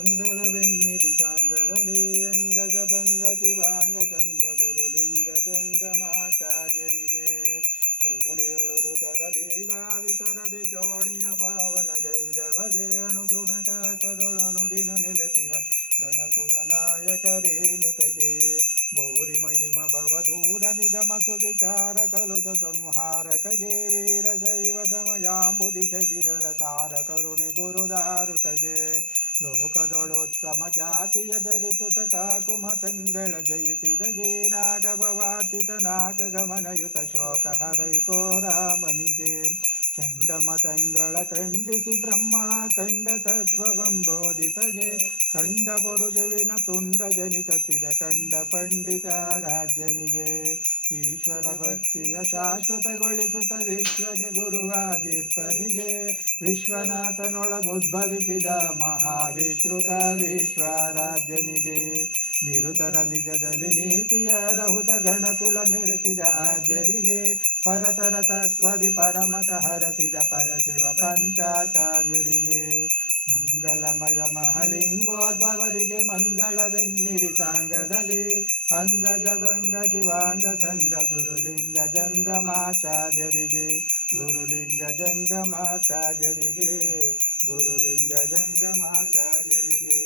ಮಂಗಳವೆನ್ನಿರಿ ಸಾಂಗದಲ್ಲಿ ಅಂಗಜ ಭಂಗ ಶಿವಾಂಗ ಸಂಗ ಗುರುಲಿಂಗ ಜಂಗಮಾಚಾರ್ಯರಿಗೆ ಸೋಣಿಯಳು ರುದರ ಲೀಲಾ ವಿಸರದಿ ಚೋಣಿಯ ಪಾವನ ಗೈದ ಬಗೆಯಣು ಗುಣಕಾಟದೊಳನು ದಿನ ನೆಲೆಸಿಹ ಗಣಕುಲ ನಾಯಕ ರೇಣುಕಗೆ ಬೋರಿ ಮಹಿಮ ಭವ ದೂರ ನಿಗಮ ಸುವಿಚಾರ ಕಲುಷ ಸಂಹಾರಕಗೆ ವೀರ ಶೈವ ಸಮಯಾಂಬುದಿ ಶಶಿಧರ ಸಾರ ಕರುಣೆ ಗುರುದಾರುಕಗೆ ಲೋಕದೊಳೋತ್ತಮ ಖ್ಯಾತಿಯ ಧರಿಸುತ್ತ ಕಾಕುಮತಂಗಳ ಜಯಿಸಿದಗೆ ನಾಗಭವಾಚಿತ ನಾಗ ಗಮನಯುತ ಶೋಕ ಹರೈಕೋ ರಾಮನಿಗೆ ಚಂಡಮತಂಗಳ ಖಂಡಿಸಿ ಬ್ರಹ್ಮ ಕಂಡ ತತ್ವವಂಬೋಧಿಪಗೆ ಖಂಡ ಪುರುಷುವಿನ ತುಂಡ ಜನಿತ ಚಿದ ಕಂಡ ಪಂಡಿತ ರಾಜ್ಯನಿಗೆ ಈಶ್ವರ ಭಕ್ತಿಯ ಶಾಶ್ವತಗೊಳಿಸುತ್ತ ವಿಶ್ವಗೆ ಗುರುವಾಗಿರ್ಪನಿಗೆ ವಿಶ್ವನಾಥನೊಳಗುದ್ಭವಿಸಿದ ಮಹಾವಿಶ್ರುತ ವಿಶ್ವರಾಜ್ಯನಿಗೆ ನಿರುತರ ನಿಜದಲ್ಲಿ ನೀತಿಯ ರಹುತ ಗಣಕುಲ ಮೆರೆಸಿದ ಆರ್ಯರಿಗೆ ಪರತರ ತತ್ವದಿ ಪರಮತ ಹರಸಿದ ಪರಶಿವ ಪಂಚಾಚಾರ್ಯರಿಗೆ ಮಂಗಲಮಯ ಮಹಲಿಂಗೋದ್ಭವರಿಗೆ ಮಂಗಳವೆನ್ನಿರಿ ಸಾಂಗದಲ್ಲಿ ಅಂಗಜ ಭಂಗ ಶಿವಾಂಗ ಸಂಗ ಗುರುಲಿಂಗ ಜಂಗಮಾಚಾರ್ಯರಿಗೆ ಗುರುಲಿಂಗ ಜಂಗಮಾಚಾರ್ಯರಿಗೆ ಗುರುಲಿಂಗ ಜಂಗಮಾಚಾರ್ಯರಿಗೆ